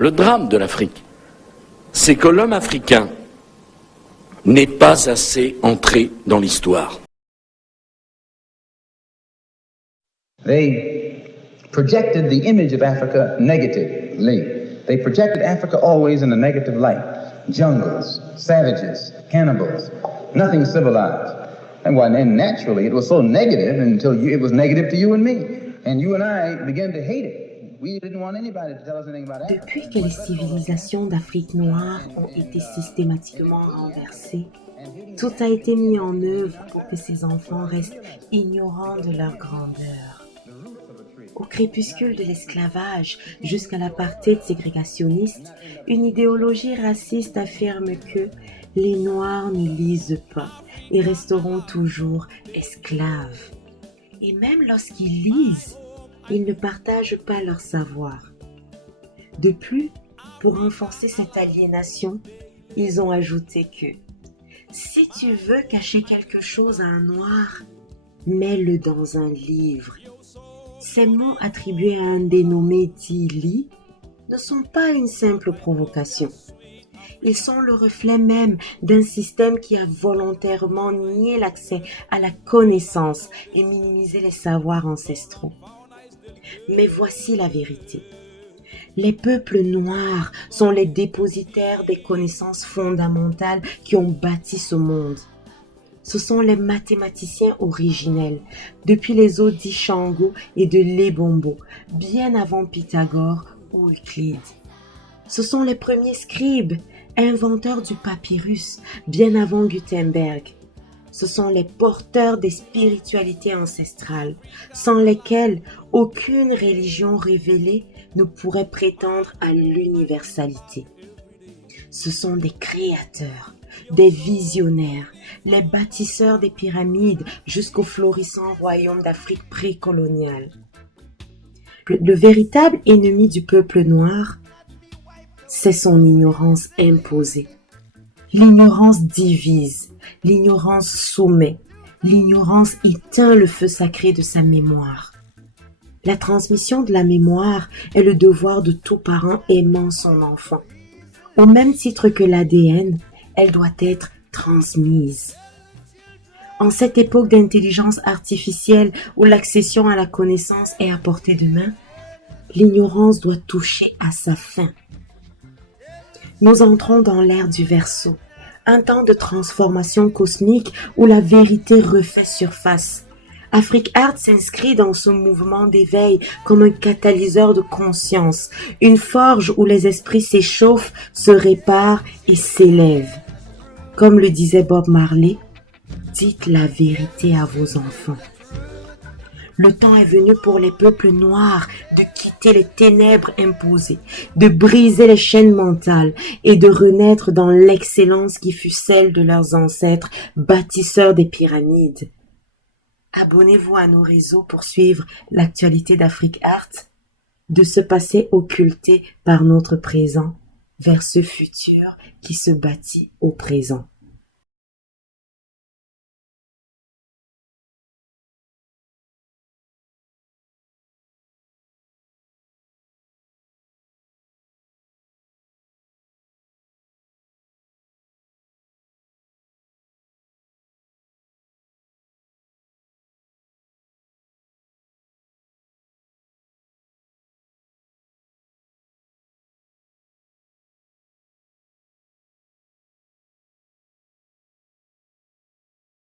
Le drame de l'Afrique, c'est que l'homme africain n'est pas assez entré dans l'histoire. They projected the image of Africa negatively. They projected Africa always in a negative light. Jungles, savages, cannibals, nothing civilized. And naturally it was so negative until it was negative to you and me. And you and I began to hate it. Depuis que les civilisations d'Afrique noire ont été systématiquement renversées, tout a été mis en œuvre pour que ces enfants restent ignorants de leur grandeur. Au crépuscule de l'esclavage jusqu'à l'apartheid ségrégationniste, une idéologie raciste affirme que les Noirs ne lisent pas et resteront toujours esclaves. Et même lorsqu'ils lisent, ils ne partagent pas leur savoir. De plus, pour renforcer cette aliénation, ils ont ajouté que si tu veux cacher quelque chose à un noir, mets-le dans un livre. Ces mots attribués à un dénommé Dili ne sont pas une simple provocation. Ils sont le reflet même d'un système qui a volontairement nié l'accès à la connaissance et minimisé les savoirs ancestraux. Mais voici la vérité. Les peuples noirs sont les dépositaires des connaissances fondamentales qui ont bâti ce monde. Ce sont les mathématiciens originels, depuis les eaux d'Ishango et de Lebombo, bien avant Pythagore ou Euclide. Ce sont les premiers scribes, inventeurs du papyrus, bien avant Gutenberg. Ce sont les porteurs des spiritualités ancestrales, sans lesquelles aucune religion révélée ne pourrait prétendre à l'universalité. Ce sont des créateurs, des visionnaires, les bâtisseurs des pyramides jusqu'au florissant royaume d'Afrique précoloniale. Le véritable ennemi du peuple noir, c'est son ignorance imposée. L'ignorance divise, l'ignorance soumet, l'ignorance éteint le feu sacré de sa mémoire. La transmission de la mémoire est le devoir de tout parent aimant son enfant. Au même titre que l'ADN, elle doit être transmise. En cette époque d'intelligence artificielle où l'accession à la connaissance est à portée de main, l'ignorance doit toucher à sa fin. Nous entrons dans l'ère du Verseau, un temps de transformation cosmique où la vérité refait surface. Afrique Art s'inscrit dans ce mouvement d'éveil comme un catalyseur de conscience, une forge où les esprits s'échauffent, se réparent et s'élèvent. Comme le disait Bob Marley, dites la vérité à vos enfants. Le temps est venu pour les peuples noirs de quitter les ténèbres imposées, de briser les chaînes mentales et de renaître dans l'excellence qui fut celle de leurs ancêtres bâtisseurs des pyramides. Abonnez-vous à nos réseaux pour suivre l'actualité d'Afrique Art, de ce passé occulté par notre présent vers ce futur qui se bâtit au présent.